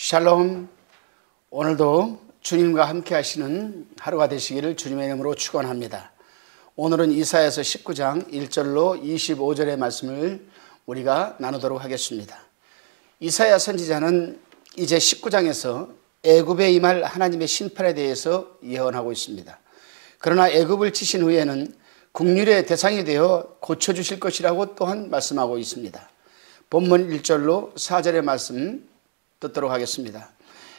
샬롬. 오늘도 주님과 함께 하시는 하루가 되시기를 주님의 이름으로 축원합니다. 오늘은 이사야서 19장 1절로 25절의 말씀을 우리가 나누도록 하겠습니다. 이사야 선지자는 이제 19장에서 애굽에 임할 하나님의 심판에 대해서 예언하고 있습니다. 그러나 애굽을 치신 후에는 국률의 대상이 되어 고쳐주실 것이라고 또한 말씀하고 있습니다. 본문 1절로 4절의 말씀 듣도록 하겠습니다.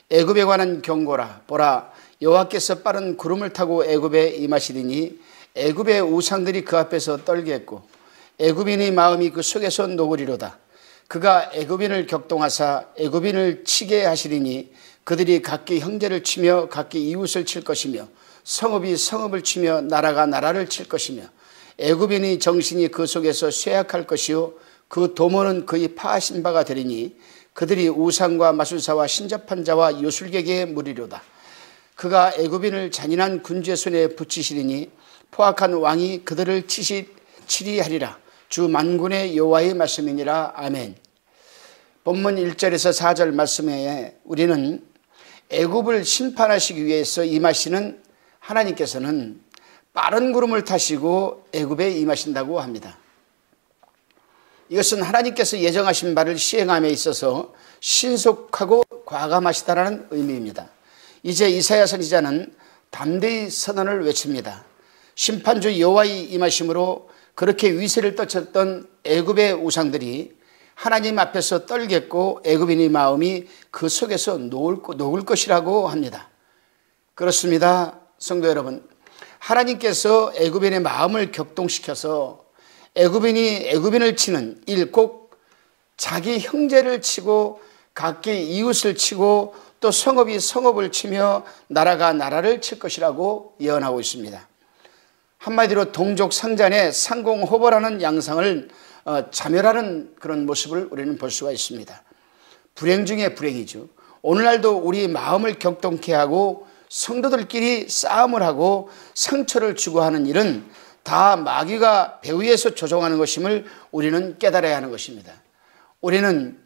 애굽에 관한 경고라. 보라, 여호와께서 빠른 구름을 타고 애굽에 임하시리니 애굽의 우상들이 그 앞에서 떨겠고 애굽인의 마음이 그 속에서 녹으리로다. 그가 애굽인을 격동하사 애굽인을 치게 하시리니 그들이 각기 형제를 치며 각기 이웃을 칠 것이며 성읍이 성읍을 치며 나라가 나라를 칠 것이며 애굽인의 정신이 그 속에서 쇠약할 것이요 그 도모는 그의 파하신 바가 되리니 그들이 우상과 마술사와 신접한 자와 요술객에 물이로다. 그가 애굽인을 잔인한 군주의 손에 붙이시리니 포악한 왕이 그들을 치리하리라. 주 만군의 여호와의 말씀이니라. 아멘. 본문 1절에서 4절 말씀에 우리는 애굽을 심판하시기 위해서 임하시는 하나님께서는 빠른 구름을 타시고 애굽에 임하신다고 합니다. 이것은 하나님께서 예정하신 바를 시행함에 있어서 신속하고 과감하시다라는 의미입니다. 이제 이사야 선지자는 담대히 선언을 외칩니다. 심판주 여호와의 임하심으로 그렇게 위세를 떨쳤던 애굽의 우상들이 하나님 앞에서 떨겠고 애굽인의 마음이 그 속에서 녹을 것이라고 합니다. 그렇습니다. 성도 여러분, 하나님께서 애굽인의 마음을 격동시켜서 애굽인이 애굽인을 치는 일, 꼭 자기 형제를 치고 각기 이웃을 치고 또 성읍이 성읍을 치며 나라가 나라를 칠 것이라고 예언하고 있습니다. 한마디로 동족 상잔의 상공호벌하는 양상을 자멸하는 그런 모습을 우리는 볼 수가 있습니다. 불행 중에 불행이죠. 오늘날도 우리 마음을 격동케 하고 성도들끼리 싸움을 하고 상처를 주고 하는 일은 다 마귀가 배후에서 조종하는 것임을 우리는 깨달아야 하는 것입니다. 우리는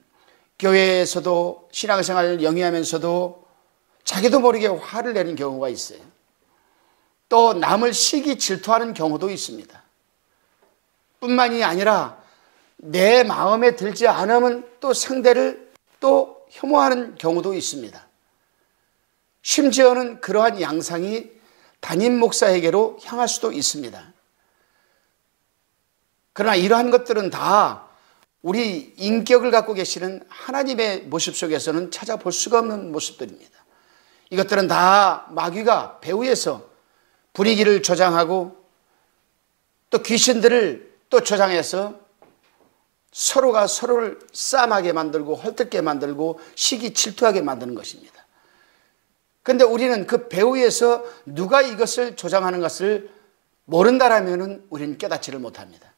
교회에서도 신앙생활을 영위하면서도 자기도 모르게 화를 내는 경우가 있어요. 또 남을 시기 질투하는 경우도 있습니다. 뿐만이 아니라 내 마음에 들지 않으면 또 상대를 또 혐오하는 경우도 있습니다. 심지어는 그러한 양상이 담임 목사에게로 향할 수도 있습니다. 그러나 이러한 것들은 다 우리 인격을 갖고 계시는 하나님의 모습 속에서는 찾아볼 수가 없는 모습들입니다. 이것들은 다 마귀가 배후에서 분위기를 조장하고 또 귀신들을 또 조장해서 서로가 서로를 싸움하게 만들고 헐뜯게 만들고 시기 질투하게 만드는 것입니다. 그런데 우리는 그 배후에서 누가 이것을 조장하는 것을 모른다라면 우리는 깨닫지를 못합니다.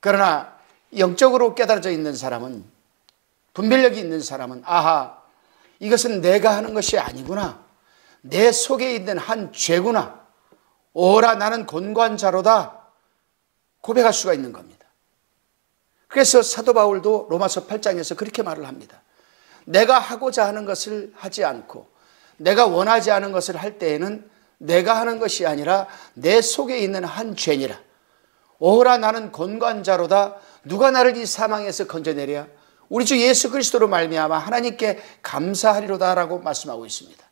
그러나 영적으로 깨달아져 있는 사람은, 분별력이 있는 사람은, 아하, 이것은 내가 하는 것이 아니구나, 내 속에 있는 한 죄구나, 오라 나는 곤고한자로다 고백할 수가 있는 겁니다. 그래서 사도 바울도 로마서 8장에서 그렇게 말을 합니다. 내가 하고자 하는 것을 하지 않고 내가 원하지 않은 것을 할 때에는 내가 하는 것이 아니라 내 속에 있는 한 죄니라. 오라 나는 곤고한 자로다. 누가 나를 이 사망에서 건져내랴. 우리 주 예수 그리스도로 말미암아 하나님께 감사하리로다라고 말씀하고 있습니다.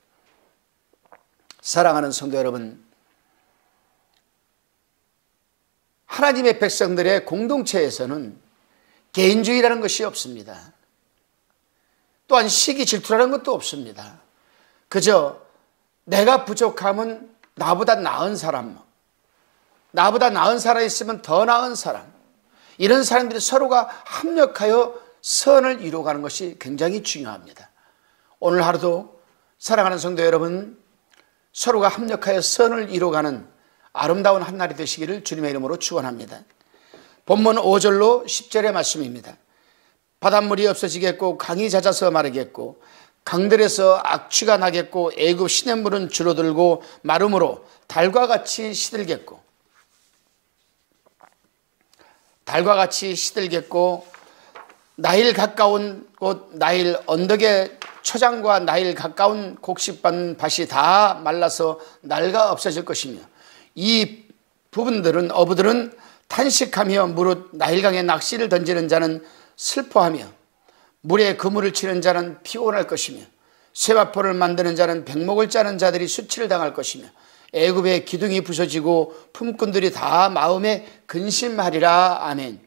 사랑하는 성도 여러분, 하나님의 백성들의 공동체에서는 개인주의라는 것이 없습니다. 또한 시기 질투라는 것도 없습니다. 그저 내가 부족하면 나보다 나은 사람, 나보다 나은 사람이 있으면 더 나은 사람, 이런 사람들이 서로가 합력하여 선을 이루어가는 것이 굉장히 중요합니다. 오늘 하루도 사랑하는 성도 여러분, 서로가 합력하여 선을 이루어가는 아름다운 한날이 되시기를 주님의 이름으로 축원합니다. 본문 5절로 10절의 말씀입니다. 바닷물이 없어지겠고 강이 잦아서 마르겠고 강들에서 악취가 나겠고 애굽 시냇물은 줄어들고 마름으로 달과 같이 시들겠고 나일 가까운 곳 나일 언덕에 초장과 나일 가까운 곡식밭 밭이 다 말라서 날가 없어질 것이며 이 부분들은 어부들은 탄식하며 무릇 나일강에 낚시를 던지는 자는 슬퍼하며 물에 그물을 치는 자는 피곤할 것이며 쇠바포를 만드는 자는 백목을 짜는 자들이 수치를 당할 것이며 애굽의 기둥이 부서지고 품꾼들이 다 마음에 근심하리라. 아멘.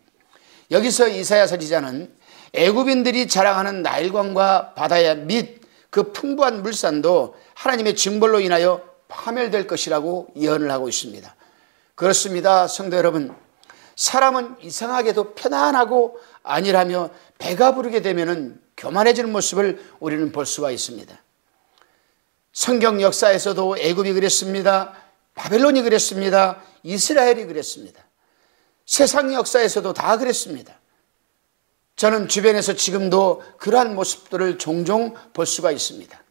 여기서 이사야 선지자는 애굽인들이 자랑하는 나일강과 바다의 및 그 풍부한 물산도 하나님의 징벌로 인하여 파멸될 것이라고 예언을 하고 있습니다. 그렇습니다. 성도 여러분, 사람은 이상하게도 편안하고 안일하며 배가 부르게 되면 교만해지는 모습을 우리는 볼 수가 있습니다. 성경 역사에서도 애굽이 그랬습니다. 바벨론이 그랬습니다. 이스라엘이 그랬습니다. 세상 역사에서도 다 그랬습니다. 저는 주변에서 지금도 그러한 모습들을 종종 볼 수가 있습니다.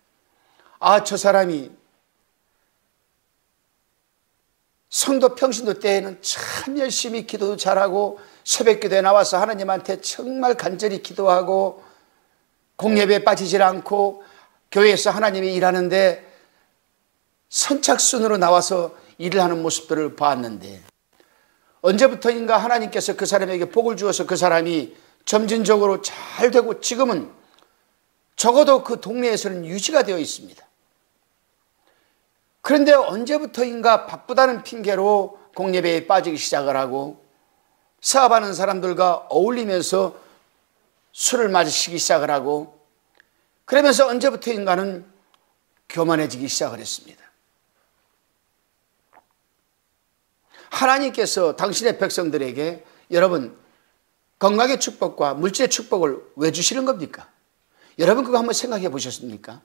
아, 저 사람이 성도 평신도 때에는 참 열심히 기도도 잘하고 새벽기도에 나와서 하나님한테 정말 간절히 기도하고 공예배에 빠지질 않고 교회에서 하나님이 일하는데 선착순으로 나와서 일을 하는 모습들을 봤는데 언제부터인가 하나님께서 그 사람에게 복을 주어서 그 사람이 점진적으로 잘 되고 지금은 적어도 그 동네에서는 유지가 되어 있습니다. 그런데 언제부터인가 바쁘다는 핑계로 공예배에 빠지기 시작을 하고 사업하는 사람들과 어울리면서 술을 마시기 시작을 하고 그러면서 언제부터인가는 교만해지기 시작을 했습니다. 하나님께서 당신의 백성들에게 여러분 건강의 축복과 물질의 축복을 왜 주시는 겁니까? 여러분 그거 한번 생각해 보셨습니까?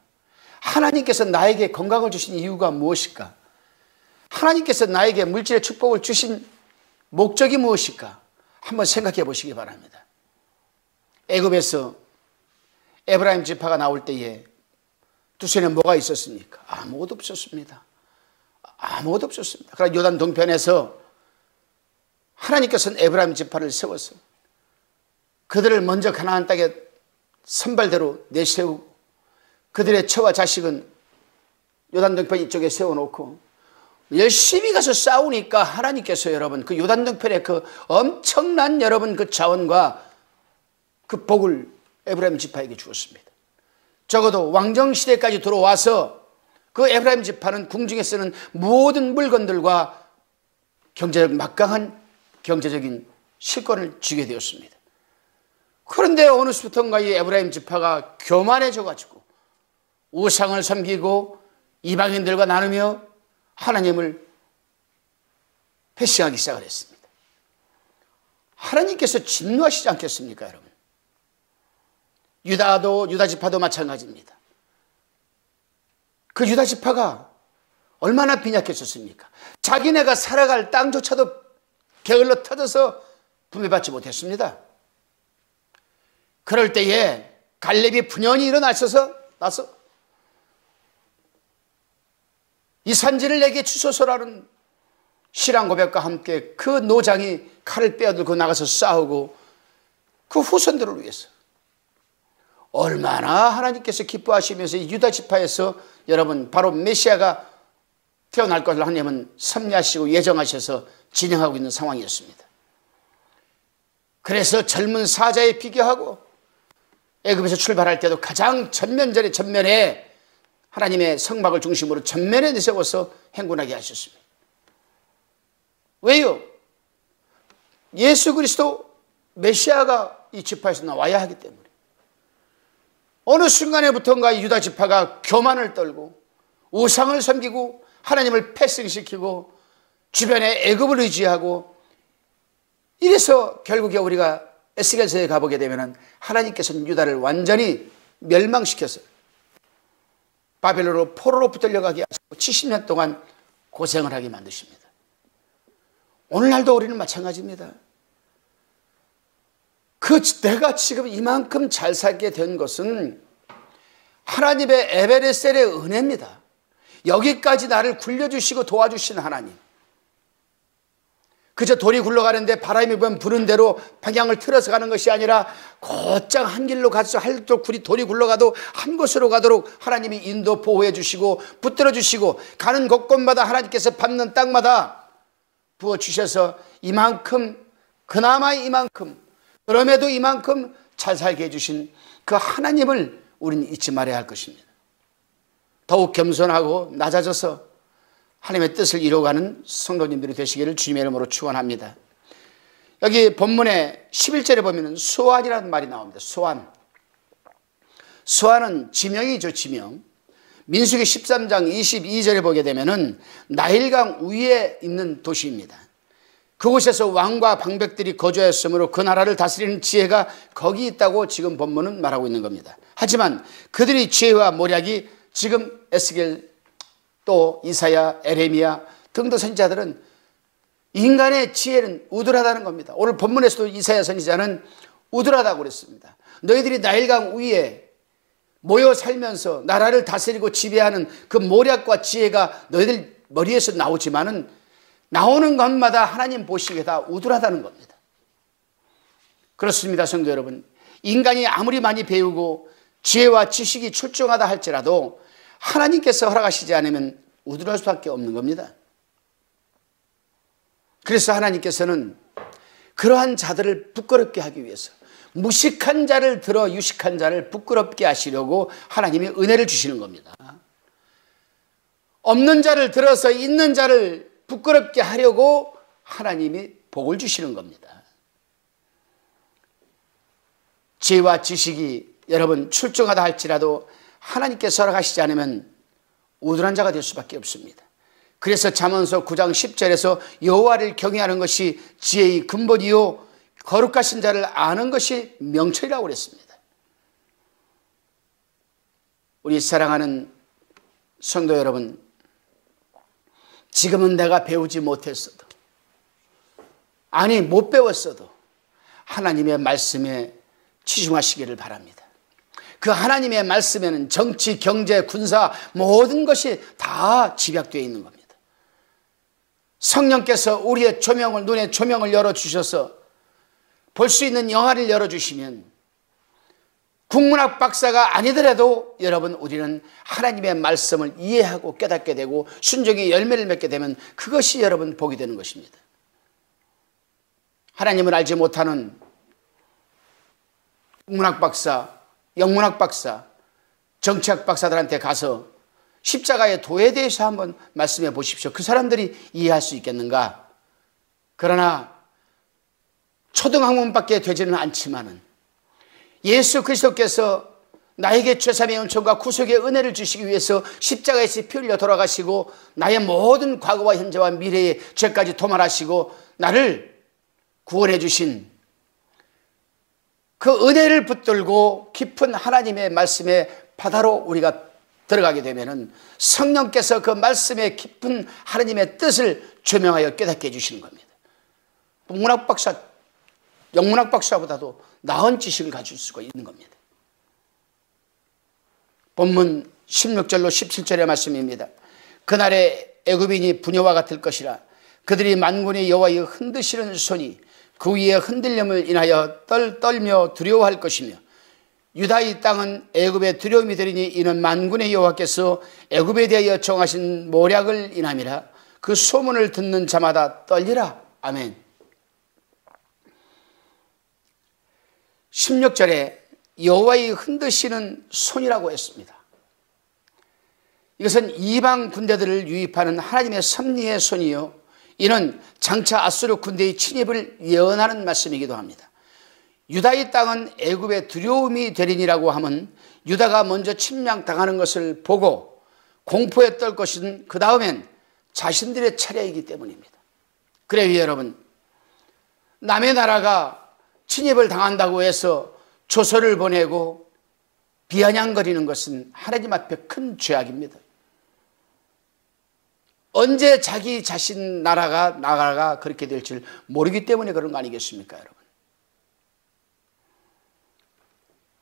하나님께서 나에게 건강을 주신 이유가 무엇일까? 하나님께서 나에게 물질의 축복을 주신 목적이 무엇일까? 한번 생각해 보시기 바랍니다. 애굽에서 에브라임 지파가 나올 때에 두 손에 뭐가 있었습니까? 아무것도 없었습니다. 아무것도 없었습니다. 그러나 요단 동편에서 하나님께서는 에브라임 지파를 세워서 그들을 먼저 가나안 땅에 선발대로 내세우고 그들의 처와 자식은 요단 동편 이쪽에 세워놓고 열심히 가서 싸우니까 하나님께서 여러분 그 요단 동편의 그 엄청난 여러분 그 자원과 그 복을 에브라임 지파에게 주었습니다. 적어도 왕정시대까지 들어와서 그 에브라임 지파는 궁중에 쓰는 모든 물건들과 경제적 막강한 경제적인 실권을 쥐게 되었습니다. 그런데 어느 수부터인가 이 에브라임 지파가 교만해져가지고 우상을 섬기고 이방인들과 나누며 하나님을 회시하기 시작을 했습니다. 하나님께서 진노하시지 않겠습니까, 여러분? 유다 지파도 마찬가지입니다. 그 유다 지파가 얼마나 빈약했었습니까? 자기네가 살아갈 땅조차도 게을러 터져서 분배받지 못했습니다. 그럴 때에 갈렙이 분연히 일어나서 이 산지를 내게 주소서라는 신앙 고백과 함께 그 노장이 칼을 빼어들고 나가서 싸우고 그 후손들을 위해서 얼마나 하나님께서 기뻐하시면서 이 유다 지파에서 여러분 바로 메시아가 태어날 것을 하나님은 섭리하시고 예정하셔서 진행하고 있는 상황이었습니다. 그래서 젊은 사자에 비교하고 애굽에서 출발할 때도 가장 전면에 하나님의 성막을 중심으로 전면에 내세워서 행군하게 하셨습니다. 왜요? 예수 그리스도 메시아가 이 지파에서 나와야 하기 때문에 어느 순간에부터인가 유다 지파가 교만을 떨고 우상을 섬기고 하나님을 패승시키고 주변에 애굽을 의지하고 이래서 결국에 우리가 에스겔서에 가보게 되면 하나님께서는 유다를 완전히 멸망시켜서 바벨론으로 포로로 붙들려가게 하시고 70년 동안 고생을 하게 만드십니다. 오늘날도 우리는 마찬가지입니다. 내가 지금 이만큼 잘 살게 된 것은 하나님의 에베레셀의 은혜입니다. 여기까지 나를 굴려주시고 도와주신 하나님. 그저 돌이 굴러가는데 바람이 부는 대로 방향을 틀어서 가는 것이 아니라 곧장 한 길로 가서 할도록 돌이 굴러가도 한 곳으로 가도록 하나님이 인도 보호해 주시고 붙들어 주시고 가는 곳곳마다 하나님께서 밟는 땅마다 부어주셔서 이만큼, 그나마 이만큼, 그럼에도 이만큼 잘 살게 해주신 그 하나님을 우리는 잊지 말아야 할 것입니다. 더욱 겸손하고 낮아져서 하나님의 뜻을 이루어가는 성도님들이 되시기를 주님의 이름으로 축원합니다. 여기 본문의 11절에 보면 소안이라는 말이 나옵니다. 소안. 소안은 지명이죠, 지명. 민수기 13장 22절에 보게 되면은 나일강 위에 있는 도시입니다. 그곳에서 왕과 방백들이 거주하였으므로 그 나라를 다스리는 지혜가 거기 있다고 지금 본문은 말하고 있는 겁니다. 하지만 그들의 지혜와 모략이 지금 에스겔 또 이사야, 에레미야 등등 선지자들은 인간의 지혜는 우둔하다는 겁니다. 오늘 본문에서도 이사야 선지자는 우둔하다고 그랬습니다. 너희들이 나일강 위에 모여 살면서 나라를 다스리고 지배하는 그 모략과 지혜가 너희들 머리에서 나오지만은 나오는 것마다 하나님 보시기에 다 우둔하다는 겁니다. 그렇습니다, 성도 여러분. 인간이 아무리 많이 배우고 지혜와 지식이 출중하다 할지라도 하나님께서 허락하시지 않으면 우둔할 수밖에 없는 겁니다. 그래서 하나님께서는 그러한 자들을 부끄럽게 하기 위해서 무식한 자를 들어 유식한 자를 부끄럽게 하시려고 하나님이 은혜를 주시는 겁니다. 없는 자를 들어서 있는 자를 부끄럽게 하려고 하나님이 복을 주시는 겁니다. 지혜와 지식이 여러분 출중하다 할지라도 하나님께서 허락하시지 않으면 우둔한 자가 될 수밖에 없습니다. 그래서 잠언서 9장 10절에서 여호와를 경외하는 것이 지혜의 근본이요 거룩하신 자를 아는 것이 명철이라고 그랬습니다. 우리 사랑하는 성도 여러분, 지금은 내가 배우지 못했어도, 아니 못 배웠어도 하나님의 말씀에 치중하시기를 바랍니다. 그 하나님의 말씀에는 정치, 경제, 군사 모든 것이 다 집약되어 있는 겁니다. 성령께서 우리의 조명을, 눈의 조명을 열어주셔서 볼 수 있는 영화를 열어주시면 국문학 박사가 아니더라도 여러분 우리는 하나님의 말씀을 이해하고 깨닫게 되고 순종의 열매를 맺게 되면 그것이 여러분 복이 되는 것입니다. 하나님을 알지 못하는 국문학 박사, 영문학 박사, 정치학 박사들한테 가서 십자가의 도에 대해서 한번 말씀해 보십시오. 그 사람들이 이해할 수 있겠는가? 그러나 초등학문밖에 되지는 않지만은 예수 그리스도께서 나에게 죄사함의 은총과 구속의 은혜를 주시기 위해서 십자가에서 피 흘려 돌아가시고 나의 모든 과거와 현재와 미래의 죄까지 도말하시고 나를 구원해 주신 그 은혜를 붙들고 깊은 하나님의 말씀의 바다로 우리가 들어가게 되면은 성령께서 그 말씀의 깊은 하나님의 뜻을 조명하여 깨닫게 해주시는 겁니다. 문학 박사, 영문학 박사보다도 나은 지식을 가질 수가 있는 겁니다. 본문 16절로 17절의 말씀입니다. 그날에 애굽인이 부녀와 같을 것이라. 그들이 만군의 여호와의 흔드시는 손이 그 위에 흔들림을 인하여 떨며 두려워할 것이며 유다의 땅은 애굽의 두려움이 되리니 이는 만군의 여호와께서 애굽에 대하여 정하신 모략을 인함이라. 그 소문을 듣는 자마다 떨리라. 아멘. 16절에 여호와의 흔드시는 손이라고 했습니다. 이것은 이방 군대들을 유입하는 하나님의 섭리의 손이요, 이는 장차 아수르 군대의 침입을 예언하는 말씀이기도 합니다. 유다의 땅은 애굽의 두려움이 되리니라고 하면 유다가 먼저 침략당하는 것을 보고 공포에 떨 것은 그 다음엔 자신들의 차례이기 때문입니다. 그래요 여러분, 남의 나라가 침입을 당한다고 해서 조서를 보내고 비아냥거리는 것은 하나님 앞에 큰 죄악입니다. 언제 자기 자신 나라가 그렇게 될 줄 모르기 때문에 그런 거 아니겠습니까 여러분?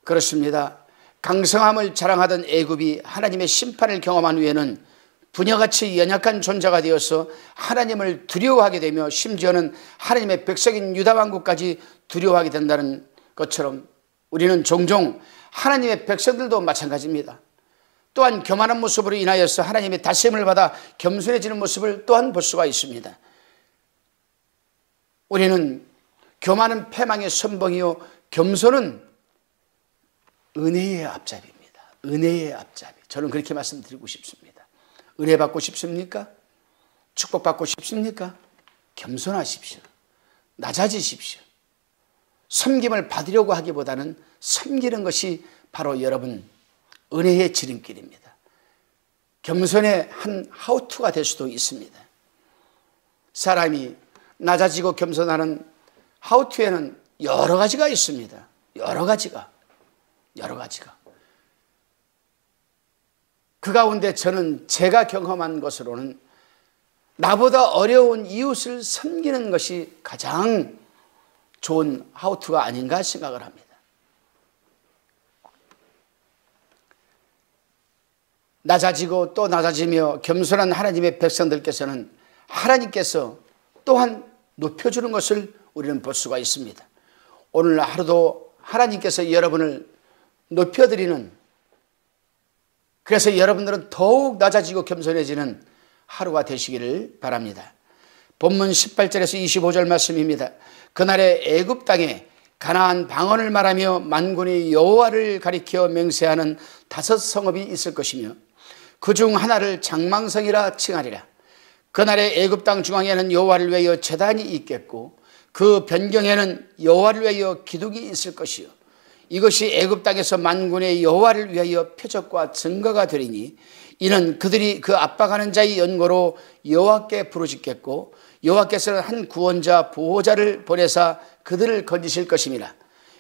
그렇습니다. 강성함을 자랑하던 애굽이 하나님의 심판을 경험한 후에는 부녀같이 연약한 존재가 되어서 하나님을 두려워하게 되며 심지어는 하나님의 백성인 유다 왕국까지 두려워하게 된다는 것처럼 우리는 종종 하나님의 백성들도 마찬가지입니다. 또한 교만한 모습으로 인하여서 하나님의 다스림을 받아 겸손해지는 모습을 또한 볼 수가 있습니다. 우리는 교만은 패망의 선봉이요 겸손은 은혜의 앞잡이입니다. 은혜의 앞잡이. 저는 그렇게 말씀드리고 싶습니다. 은혜 받고 싶습니까? 축복받고 싶습니까? 겸손하십시오. 낮아지십시오. 섬김을 받으려고 하기보다는 섬기는 것이 바로 여러분 은혜의 지름길입니다. 겸손의 한 하우투가 될 수도 있습니다. 사람이 낮아지고 겸손하는 하우투에는 여러 가지가 있습니다. 여러 가지가. 그 가운데 저는 제가 경험한 것으로는 나보다 어려운 이웃을 섬기는 것이 가장 좋은 하우투가 아닌가 생각을 합니다. 낮아지고 또 낮아지며 겸손한 하나님의 백성들께서는 하나님께서 또한 높여주는 것을 우리는 볼 수가 있습니다. 오늘 하루도 하나님께서 여러분을 높여드리는, 그래서 여러분들은 더욱 낮아지고 겸손해지는 하루가 되시기를 바랍니다. 본문 18절에서 25절 말씀입니다. 그날에 애굽 땅에 가나안 방언을 말하며 만군의 여호와를 가리켜 맹세하는 5 성읍이 있을 것이며 그 중 하나를 장망성이라 칭하리라. 그날에 애굽 땅 중앙에는 여호와를 위하여 제단이 있겠고 그 변경에는 여호와를 위하여 기둥이 있을 것이요 이것이 애굽 땅에서 만군의 여호와를 위하여 표적과 증거가 되리니 이는 그들이 그 압박하는 자의 연고로 여호와께 부르짖겠고 여호와께서는 한 구원자 보호자를 보내사 그들을 건지실 것임이라.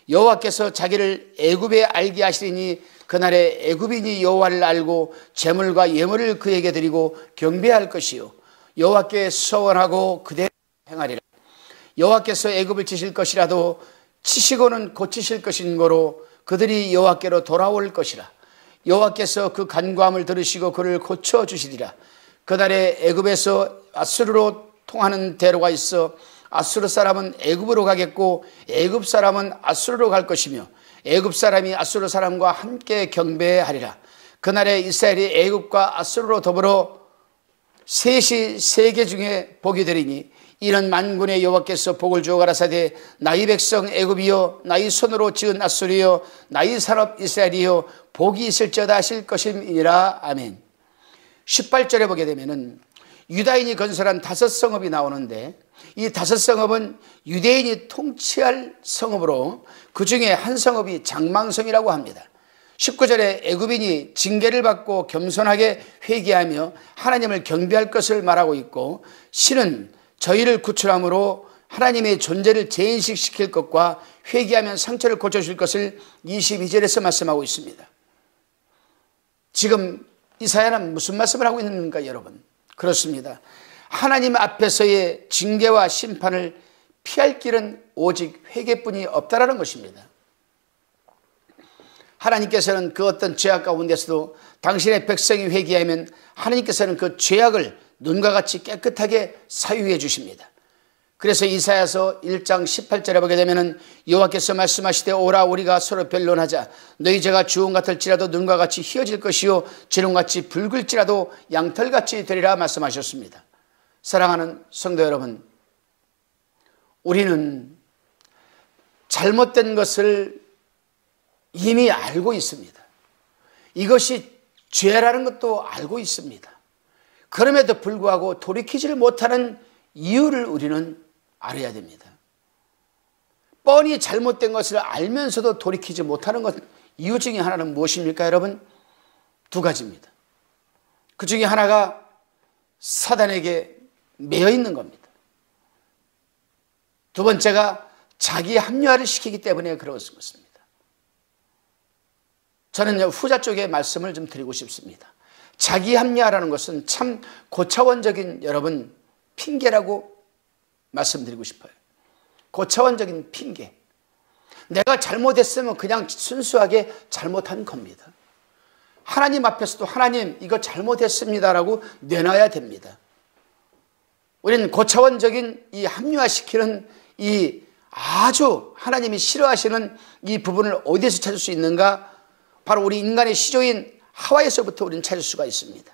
여호와께서 자기를 애굽에 알게 하시리니 그날에 애굽인이 여호와를 알고 제물과 예물을 그에게 드리고 경배할 것이요 여호와께 서원하고 그대로 행하리라. 여호와께서 애굽을 치실 것이라도 치시고는 고치실 것인 거로 그들이 여호와께로 돌아올 것이라. 여호와께서 그 간구함을 들으시고 그를 고쳐주시리라. 그날에 애굽에서 아수르로 통하는 대로가 있어 아수르 사람은 애굽으로 가겠고 애굽 사람은 아수르로 갈 것이며 애굽 사람이 아수르 사람과 함께 경배하리라. 그날에 이스라엘이 애굽과 아수르로 더불어 셋이 세계 중에 복이 되리니 이는 만군의 여호와께서 복을 주어 가라사대 나의 백성 애굽이여 나의 손으로 지은 아수르여 나의 산업 이스라엘이여 복이 있을지어다 하실 것임이니라. 아멘. 18절에 보게 되면은 유다인이 건설한 5 성읍이 나오는데 이 5 성읍은 유대인이 통치할 성읍으로 그 중에 한 성읍이 장망성이라고 합니다. 19절에 애굽인이 징계를 받고 겸손하게 회개하며 하나님을 경배할 것을 말하고 있고 신은 저희를 구출함으로 하나님의 존재를 재인식시킬 것과 회개하면 상처를 고쳐줄 것을 22절에서 말씀하고 있습니다. 지금 이사야는 무슨 말씀을 하고 있는가 여러분? 그렇습니다. 하나님 앞에서의 징계와 심판을 피할 길은 오직 회개뿐이 없다라는 것입니다. 하나님께서는 그 어떤 죄악 가운데서도 당신의 백성이 회개하면 하나님께서는 그 죄악을 눈과 같이 깨끗하게 사유해 주십니다. 그래서 이사야서 1장 18절에 보게 되면 여호와께서 말씀하시되 오라 우리가 서로 변론하자. 너희 죄가 주홍 같을지라도 눈과 같이 희어질 것이요 지름같이 붉을지라도 양털같이 되리라 말씀하셨습니다. 사랑하는 성도 여러분, 우리는 잘못된 것을 이미 알고 있습니다. 이것이 죄라는 것도 알고 있습니다. 그럼에도 불구하고 돌이키지를 못하는 이유를 우리는 알아야 됩니다. 뻔히 잘못된 것을 알면서도 돌이키지 못하는 것 이유 중에 하나는 무엇입니까 여러분? 2가지입니다. 그 중에 하나가 사단에게 매여 있는 겁니다. 2번째가 자기 합리화를 시키기 때문에 그런 것입니다. 저는 후자 쪽의 말씀을 좀 드리고 싶습니다. 자기 합리화라는 것은 참 고차원적인 여러분 핑계라고 말씀드리고 싶어요. 고차원적인 핑계. 내가 잘못했으면 그냥 순수하게 잘못한 겁니다. 하나님 앞에서도 하나님 이거 잘못했습니다라고 내놔야 됩니다. 우리는 고차원적인 이 합리화시키는 이 아주 하나님이 싫어하시는 이 부분을 어디에서 찾을 수 있는가? 바로 우리 인간의 시조인 하와에서부터 우리는 찾을 수가 있습니다.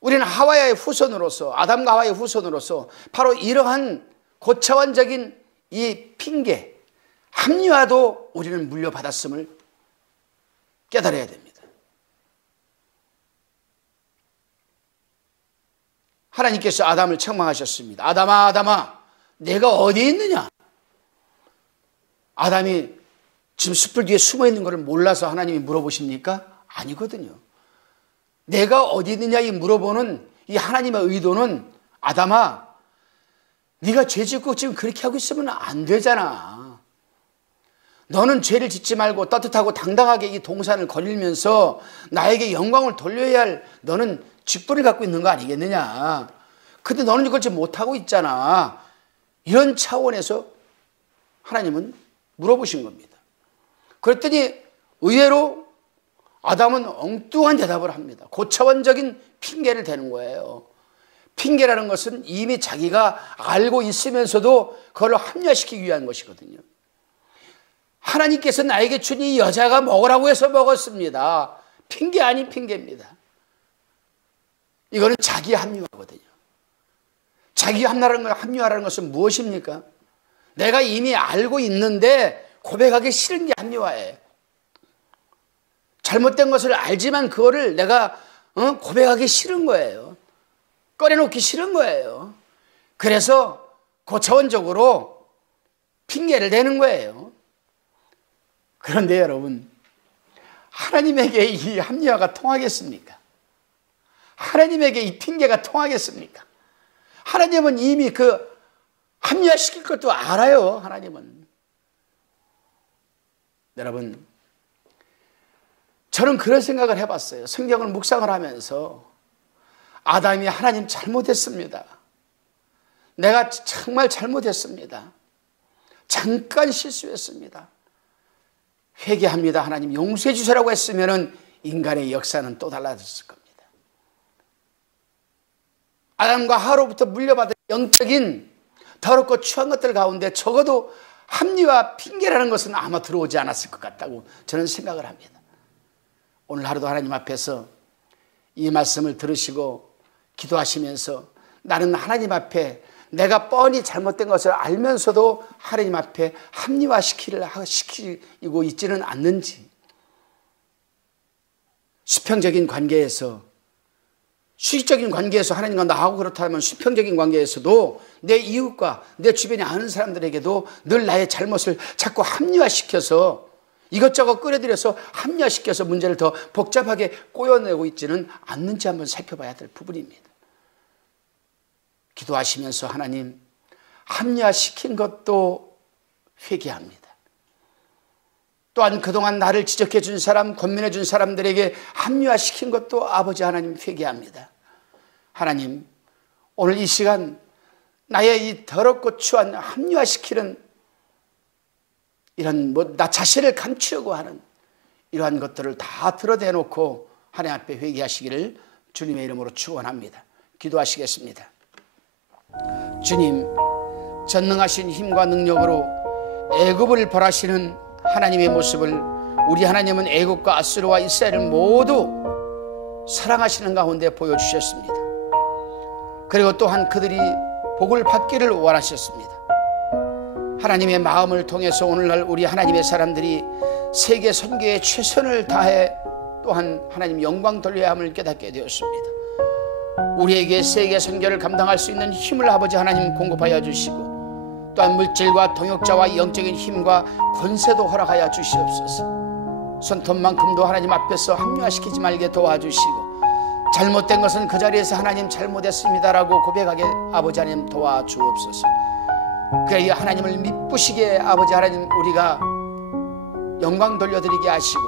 우리는 하와의 후손으로서, 아담과 하와의 후손으로서 바로 이러한 고차원적인 이 핑계, 합리화도 우리는 물려받았음을 깨달아야 됩니다. 하나님께서 아담을 책망하셨습니다. 아담아, 아담아, 내가 어디 있느냐? 아담이 지금 숯불 뒤에 숨어 있는 것을 몰라서 하나님이 물어보십니까? 아니거든요. 내가 어디 있느냐 이 물어보는 이 하나님의 의도는 아담아, 네가 죄 짓고 지금 그렇게 하고 있으면 안 되잖아. 너는 죄를 짓지 말고 떳떳하고 당당하게 이 동산을 거닐면서 나에게 영광을 돌려야 할 너는 직분을 갖고 있는 거 아니겠느냐. 근데 너는 이걸 지금 못하고 있잖아. 이런 차원에서 하나님은 물어보신 겁니다. 그랬더니 의외로 아담은 엉뚱한 대답을 합니다. 고차원적인 핑계를 대는 거예요. 핑계라는 것은 이미 자기가 알고 있으면서도 그걸 합리화시키기 위한 것이거든요. 하나님께서 나에게 준 이 여자가 먹으라고 해서 먹었습니다. 핑계 아닌 핑계입니다. 이거는 자기 합리화거든요. 자기 합리화라는 것은 무엇입니까? 내가 이미 알고 있는데 고백하기 싫은 게 합리화예요. 잘못된 것을 알지만 그거를 내가 고백하기 싫은 거예요. 꺼내놓기 싫은 거예요. 그래서 고차원적으로 핑계를 대는 거예요. 그런데 여러분, 하나님에게 이 합리화가 통하겠습니까? 하나님에게 이 핑계가 통하겠습니까? 하나님은 이미 그 합리화시킬 것도 알아요. 하나님은. 여러분, 저는 그런 생각을 해봤어요. 성경을 묵상을 하면서 아담이 하나님 잘못했습니다. 내가 정말 잘못했습니다. 잠깐 실수했습니다. 회개합니다. 하나님 용서해 주시라고 했으면 인간의 역사는 또 달라졌을 겁니다. 아담과 하와로부터 물려받은 영적인 더럽고 추한 것들 가운데 적어도 합리화 핑계라는 것은 아마 들어오지 않았을 것 같다고 저는 생각을 합니다. 오늘 하루도 하나님 앞에서 이 말씀을 들으시고 기도하시면서 나는 하나님 앞에 내가 뻔히 잘못된 것을 알면서도 하나님 앞에 합리화시키고 있지는 않는지, 수평적인 관계에서, 수익적인 관계에서 하나님과 나하고 그렇다면 수평적인 관계에서도 내 이웃과 내 주변에 아는 사람들에게도 늘 나의 잘못을 자꾸 합리화시켜서 이것저것 끌어들여서 합리화시켜서 문제를 더 복잡하게 꼬여내고 있지는 않는지 한번 살펴봐야 될 부분입니다. 기도하시면서 하나님, 합리화시킨 것도 회개합니다. 또한 그동안 나를 지적해 준 사람, 권면해 준 사람들에게 합리화시킨 것도 아버지 하나님 회개합니다. 하나님, 오늘 이 시간 나의 이 더럽고 추한 합리화시키는 이런 나 자신을 감추려고 하는 이러한 것들을 다 드러내놓고 하나님 앞에 회개하시기를 주님의 이름으로 축원합니다. 기도하시겠습니다. 주님, 전능하신 힘과 능력으로 애굽을 벌하시는 하나님의 모습을 우리 하나님은 애굽과 아수르와 이스라엘을 모두 사랑하시는 가운데 보여주셨습니다. 그리고 또한 그들이 복을 받기를 원하셨습니다. 하나님의 마음을 통해서 오늘날 우리 하나님의 사람들이 세계 선교에 최선을 다해 또한 하나님 영광 돌려야 함을 깨닫게 되었습니다. 우리에게 세계 선교를 감당할 수 있는 힘을 아버지 하나님 공급하여 주시고 또한 물질과 동역자와 영적인 힘과 권세도 허락하여 주시옵소서. 손톱만큼도 하나님 앞에서 합리화시키지 말게 도와주시고 잘못된 것은 그 자리에서 하나님 잘못했습니다라고 고백하게 아버지 하나님 도와주옵소서. 그의 하나님을 미쁘시게 아버지 하나님 우리가 영광 돌려드리게 하시고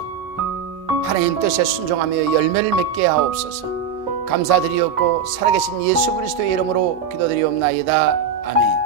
하나님 뜻에 순종하며 열매를 맺게 하옵소서. 감사드리옵고 살아계신 예수 그리스도의 이름으로 기도드리옵나이다. 아멘.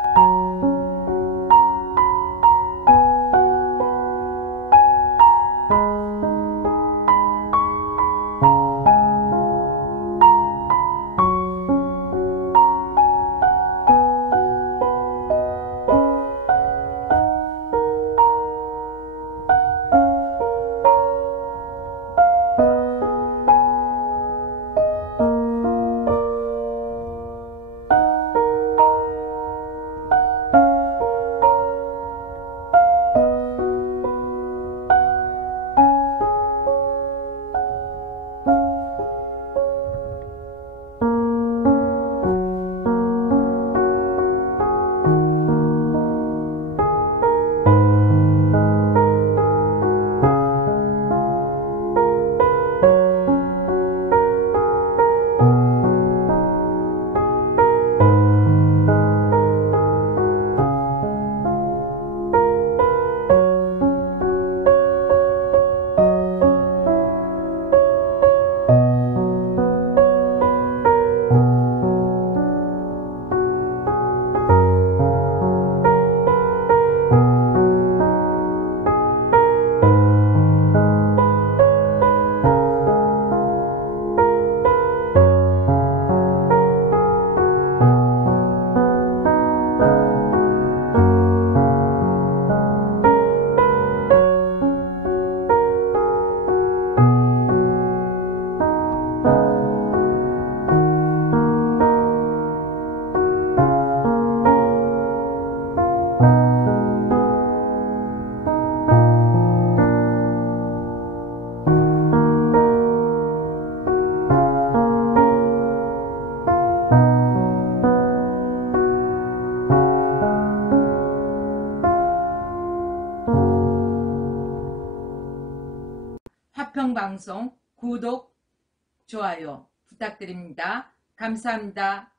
방송 구독, 좋아요 부탁드립니다. 감사합니다.